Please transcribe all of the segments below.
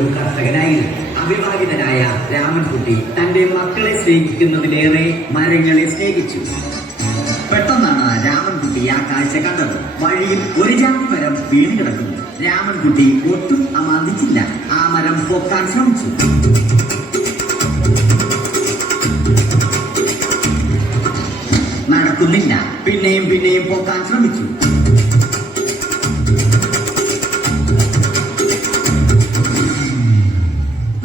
ഒരു കർഷകനായിരുന്നു. അവിവാഹിതനായ രാമൻകുട്ടി തന്റെ മക്കളെ സ്നേഹിക്കുന്നതിലേറെ മരങ്ങളെ സ്നേഹിച്ചു. പെട്ടെന്നാണ് രാമൻകുട്ടി ആ കാഴ്ച കണ്ടത്. വഴിയിൽ ഒരു ജാതി മരം വീണ് കിടക്കുന്നു. രാമൻകുട്ടി ഒട്ടും അമാന്തിച്ചില്ല. ആ മരം പൊക്കാൻ ശ്രമിച്ചു. നടക്കുന്നില്ല. പിന്നെയും പിന്നെയും പൊക്കാൻ ശ്രമിച്ചു.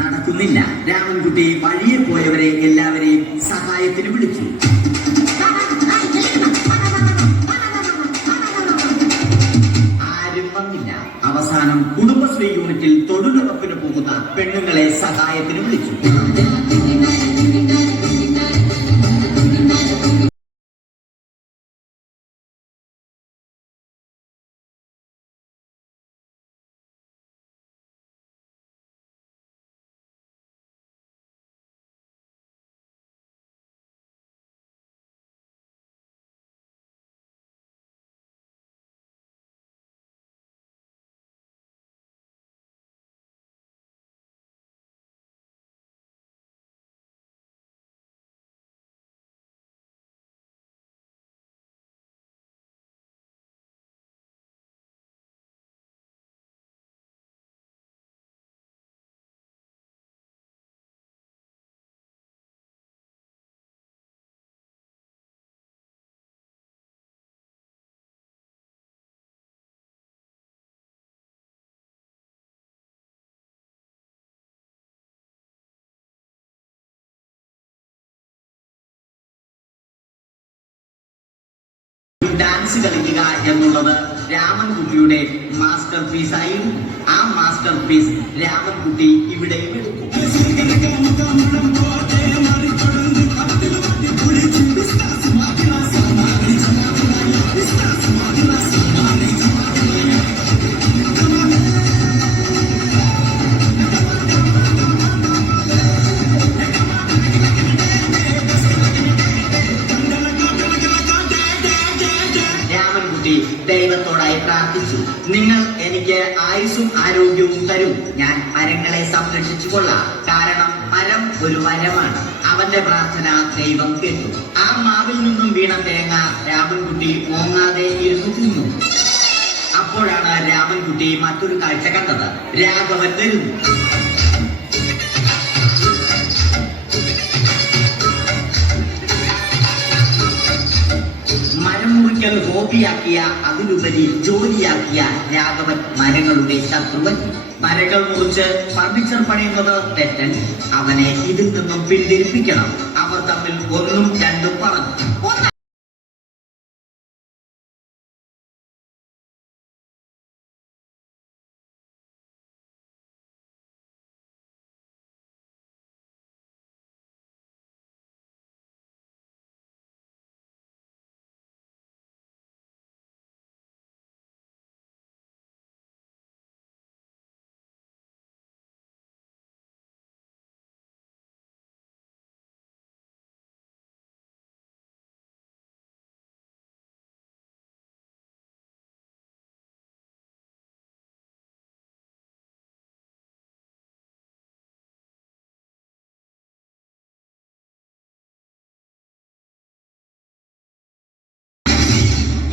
നടക്കുന്നില്ല. രാമൻകുട്ടി വഴിയെ പോയവരെ എല്ലാവരെയും സഹായത്തിന് വിളിച്ചു. ആരും വന്നില്ല. അവസാനം കുടുംബശ്രീ യൂണിറ്റിൽ തൊഴിലുറപ്പിന് പോകുന്ന പെണ്ണുങ്ങളെ സഹായത്തിന് വിളിച്ചു. ഡാൻസ് കളിക്കുക എന്നുള്ളത് രാമൻകുട്ടിയുടെ മാസ്റ്റർ പീസ് ആയിരുന്നു. ആ മാസ്റ്റർ പീസ് രാമൻകുട്ടി ഇവിടെ എടുത്തു. ദൈവത്തോടായി പ്രാർത്ഥിച്ചു. നിങ്ങൾ എനിക്ക് ആയുസ്സും ആരോഗ്യവും തരും. ഞാൻ മരങ്ങളെ സംരക്ഷിച്ചു കൊള്ളാം. കാരണം മരം ഒരു വരമാണ്. അവന്റെ പ്രാർത്ഥന ദൈവം കേട്ടു. ആ മാവിൽ നിന്നും വീണ തേങ്ങ രാമൻകുട്ടി ഓങ്ങാതെ ഇരുന്നു തിന്നു. അപ്പോഴാണ് രാമൻകുട്ടി മറ്റൊരു കാഴ്ച കണ്ടത്. രാഘവൻ വരുന്നു. ഹോബിയാക്കിയ, അതിലുപരി ജോലിയാക്കിയ രാഘവൻ മരങ്ങളുടെ ശത്രുവൻ. മരങ്ങൾ മുറിച്ച് ഫർണിച്ചർ പണിയുന്നത് തെറ്റൻ. അവനെ ഇതിൽ നിന്നും പിന്തിരിപ്പിക്കണം. അവർ തമ്മിൽ ഒന്നും രണ്ടും പറഞ്ഞു.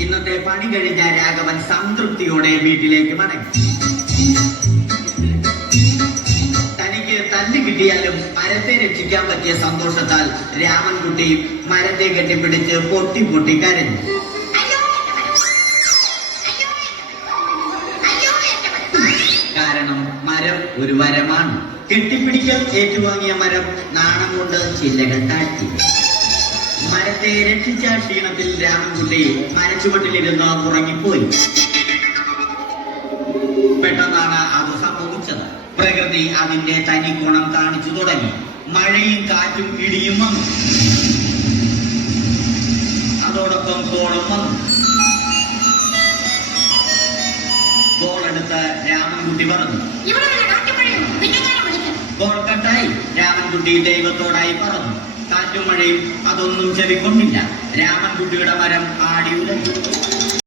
ഇന്നത്തെ പണി കഴിഞ്ഞ രാഘവൻ സംതൃപ്തിയോടെ വീട്ടിലേക്ക് മടങ്ങി. തനിക്ക് തല്ല് കിട്ടിയാലും മരത്തെ രക്ഷിക്കാൻ പറ്റിയ സന്തോഷത്താൽ രാമൻകുട്ടി മരത്തെ കെട്ടിപ്പിടിച്ച് പൊട്ടി പൊട്ടി കരഞ്ഞു. കാരണം മരം ഒരു വരമാണ്. കെട്ടിപ്പിടിക്കൽ ഏറ്റുവാങ്ങിയ മരം നാണം കൊണ്ട് ചില്ലകൾ താഴ്ത്തി. മരത്തെ രക്ഷിച്ച ക്ഷീണത്തിൽ രാമൻകുട്ടി മരച്ചുവട്ടിലിരുന്ന് ഉറങ്ങിപ്പോയി. പെട്ടെന്നാണ് അത് സംഭവിച്ചത്. പ്രകൃതി അതിന്റെ തനി ഗുണം കാണിച്ചു തുടങ്ങി. മഴയും കാറ്റും ഇടിയും വന്നു. അതോടൊപ്പം കോളും വന്നു. കോളെടുത്ത് രാമൻകുട്ടി പറഞ്ഞു. കോൾ കട്ടായി. രാമൻകുട്ടി ദൈവത്തോടായി പറഞ്ഞു. കാറ്റും മഴയും അതൊന്നും ചെവിക്കൊണ്ടില്ല. രാമൻകുട്ടിയുടെ മരം ആടി ഉലഞ്ഞു.